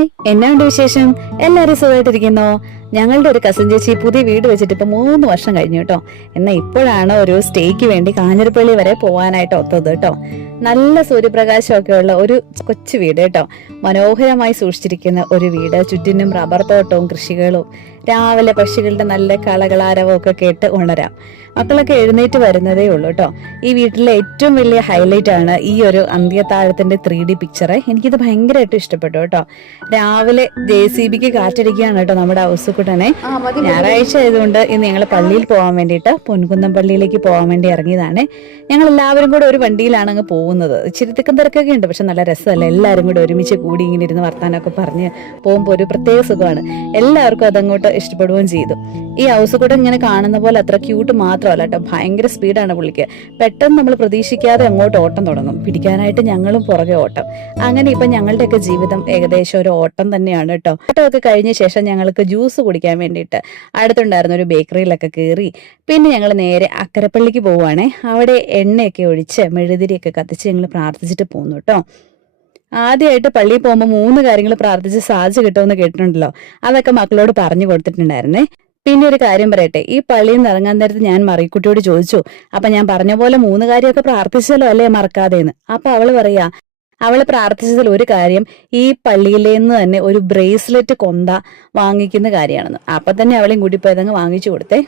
Hi, എന്നാണ്ട് വിശേഷം? എല്ലാവരും സുഖമായിട്ടിരിക്കുന്നോ? ഞങ്ങളുടെ ഒരു കസിൻ ചേച്ചി പുതിയ വീട് വെച്ചിട്ട് ഇപ്പൊ 3 വർഷം കഴിഞ്ഞു കേട്ടോ. എന്നാൽ ഇപ്പോഴാണ് ഒരു സ്റ്റേക്ക് വേണ്ടി കാഞ്ഞിരപ്പള്ളി വരെ പോവാനായിട്ട് ഒത്തത് കേട്ടോ. നല്ല സൂര്യപ്രകാശമൊക്കെ ഉള്ള ഒരു കൊച്ചു വീട് കേട്ടോ. മനോഹരമായി സൂക്ഷിച്ചിരിക്കുന്ന ഒരു വീട്, ചുറ്റിനും റബ്ബർ തോട്ടവും കൃഷികളും. രാവിലെ പക്ഷികളുടെ നല്ല കളകളാരവം ഒക്കെ കേട്ട് ഉണരാം. മക്കളൊക്കെ എഴുന്നേറ്റ് വരുന്നതേ ഉള്ളൂ കേട്ടോ. ഈ വീട്ടിലെ ഏറ്റവും വലിയ ഹൈലൈറ്റ് ആണ് ഈ ഒരു അന്ത്യത്താഴത്തിന്റെ 3D പിക്ചർ. എനിക്കിത് ഭയങ്കരമായിട്ട് ഇഷ്ടപ്പെട്ടു കേട്ടോ. രാവിലെ JCBക്ക് കാറ്റടിക്കുകയാണ് കേട്ടോ നമ്മുടെ ഔസുക്കുട്ടനെ. ഞായറാഴ്ച ആയതുകൊണ്ട് ഇന്ന് ഞങ്ങൾ പള്ളിയിൽ പോകാൻ വേണ്ടിയിട്ട് പൊൻകുന്നം പള്ളിയിലേക്ക് പോകാൻ വേണ്ടി ഇറങ്ങിയതാണ്. ഞങ്ങൾ എല്ലാവരും കൂടെ ഒരു വണ്ടിയിലാണ് അങ്ങ് പോകുന്നത്. ഇച്ചിരി തിക്കും തിരക്കൊക്കെ ഉണ്ട്, പക്ഷെ നല്ല രസമല്ല. എല്ലാവരും കൂടെ ഒരുമിച്ച് കൂടി ഇങ്ങനെ ഇരുന്ന് വർത്താനൊക്കെ പറഞ്ഞ് പോകുമ്പോൾ ഒരു പ്രത്യേക സുഖമാണ്. എല്ലാവർക്കും അതങ്ങോട്ട് ഇഷ്ടപ്പെടുകയും ചെയ്തു. ഈ ഔസുക്കുട്ടൻ ഇങ്ങനെ കാണുന്ന പോലെ അത്ര ക്യൂട്ട് മാത്രമല്ല കേട്ടോ, ഭയങ്കര സ്പീഡാണ് പുള്ളിക്ക്. പെട്ടെന്ന് നമ്മൾ പ്രതീക്ഷിക്കാതെ അങ്ങോട്ട് ഓട്ടം തുടങ്ങും. പിടിക്കാനായിട്ട് ഞങ്ങളും പുറകെ ഓട്ടം. അങ്ങനെ ഇപ്പൊ ഞങ്ങളുടെയൊക്കെ ജീവിതം ഏകദേശം ഒരു ഓട്ടം തന്നെയാണ് കേട്ടോ. ഓട്ടമൊക്കെ കഴിഞ്ഞ ശേഷം ഞങ്ങൾക്ക് ജ്യൂസ് കുടിക്കാൻ വേണ്ടിയിട്ട് അടുത്തുണ്ടായിരുന്ന ഒരു ബേക്കറിയിലൊക്കെ കയറി. പിന്നെ ഞങ്ങൾ നേരെ അക്കരപ്പള്ളിക്ക് പോവുകയാണെ. അവിടെ എണ്ണയൊക്കെ ഒഴിച്ച് മെഴുതിരിയൊക്കെ കത്തിച്ച് ഞങ്ങൾ പ്രാർത്ഥിച്ചിട്ട് പോന്നു കേട്ടോ. ആദ്യമായിട്ട് പള്ളിയിൽ പോകുമ്പോൾ 3 കാര്യങ്ങൾ പ്രാർത്ഥിച്ച് സാധിച്ചു കിട്ടുമെന്ന് കേട്ടിട്ടുണ്ടല്ലോ. അതൊക്കെ മക്കളോട് പറഞ്ഞു കൊടുത്തിട്ടുണ്ടായിരുന്നേ. പിന്നെ ഒരു കാര്യം പറയട്ടെ, ഈ പള്ളിയിൽ നിന്ന് ഇറങ്ങാൻ നേരത്ത് ഞാൻ മറിക്കുട്ടിയോട് ചോദിച്ചു, അപ്പൊ ഞാൻ പറഞ്ഞ പോലെ 3 കാര്യമൊക്കെ പ്രാർത്ഥിച്ചല്ലോ അല്ലേ മറക്കാതെന്ന്. അപ്പൊ അവള് പറയാ, അവള് പ്രാർത്ഥിച്ചതിൽ ഒരു കാര്യം ഈ പള്ളിയിലേന്ന് തന്നെ ഒരു ബ്രേസ്ലെറ്റ് കൊന്ത വാങ്ങിക്കുന്ന കാര്യമാണെന്ന്. അപ്പൊ തന്നെ അവളെയും കൂട്ടി പോയതങ്ങ് വാങ്ങിച്ചു കൊടുത്തേ.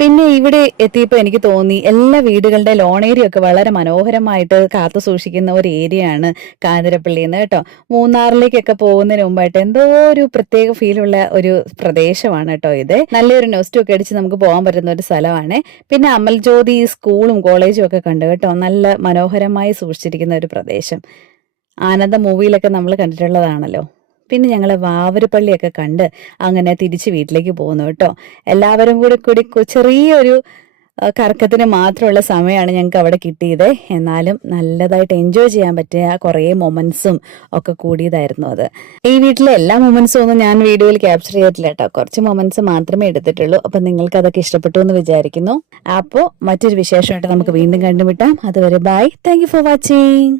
പിന്നെ ഇവിടെ എത്തിയപ്പോൾ എനിക്ക് തോന്നി എല്ലാ വീടുകളുടെ ലോൺ ഏരിയ ഒക്കെ വളരെ മനോഹരമായിട്ട് കാത്തു സൂക്ഷിക്കുന്ന ഒരു ഏരിയയാണ് കാഞ്ഞിരപ്പള്ളിന്ന് കേട്ടോ. മൂന്നാറിലേക്കൊക്കെ പോകുന്നതിന് മുമ്പായിട്ട് എന്തോ ഒരു പ്രത്യേക ഫീലുള്ള ഒരു പ്രദേശമാണ് കേട്ടോ ഇത്. നല്ലൊരു നെസ്റ്റൊക്കെ ഒക്കെ അടിച്ച് നമുക്ക് പോകാൻ പറ്റുന്ന ഒരു സ്ഥലമാണ്. പിന്നെ അമൽജ്യോതി സ്കൂളും കോളേജും ഒക്കെ കണ്ടു കേട്ടോ. നല്ല മനോഹരമായി സൂക്ഷിച്ചിരിക്കുന്ന ഒരു പ്രദേശം. ആനന്ദ മൂവിയിലൊക്കെ നമ്മൾ കണ്ടിട്ടുള്ളതാണല്ലോ. പിന്നെ ഞങ്ങൾ വാവരുപള്ളിയൊക്കെ കണ്ട് അങ്ങനെ തിരിച്ച് വീട്ടിലേക്ക് പോകുന്നു കേട്ടോ. എല്ലാവരും കൂടി ചെറിയൊരു കറക്കത്തിന് മാത്രമുള്ള സമയമാണ് ഞങ്ങൾക്ക് അവിടെ കിട്ടിയത്. എന്നാലും നല്ലതായിട്ട് എൻജോയ് ചെയ്യാൻ പറ്റിയ കുറേ മൊമെന്റ്സും ഒക്കെ കൂടിയതായിരുന്നു അത്. ഈ വീട്ടിലെ എല്ലാ മൊമെന്റ്സും ഒന്നും ഞാൻ വീഡിയോയിൽ ക്യാപ്ചർ ചെയ്തിട്ടില്ല കേട്ടോ. കുറച്ച് മൊമെന്റ്സ് മാത്രമേ എടുത്തിട്ടുള്ളൂ. അപ്പൊ നിങ്ങൾക്ക് അതൊക്കെ ഇഷ്ടപ്പെട്ടു എന്ന് വിചാരിക്കുന്നു. അപ്പോൾ മറ്റൊരു വിശേഷമായിട്ട് നമുക്ക് വീണ്ടും കണ്ടുമുട്ടാം. അതുവരെ bye. Thank you for watching.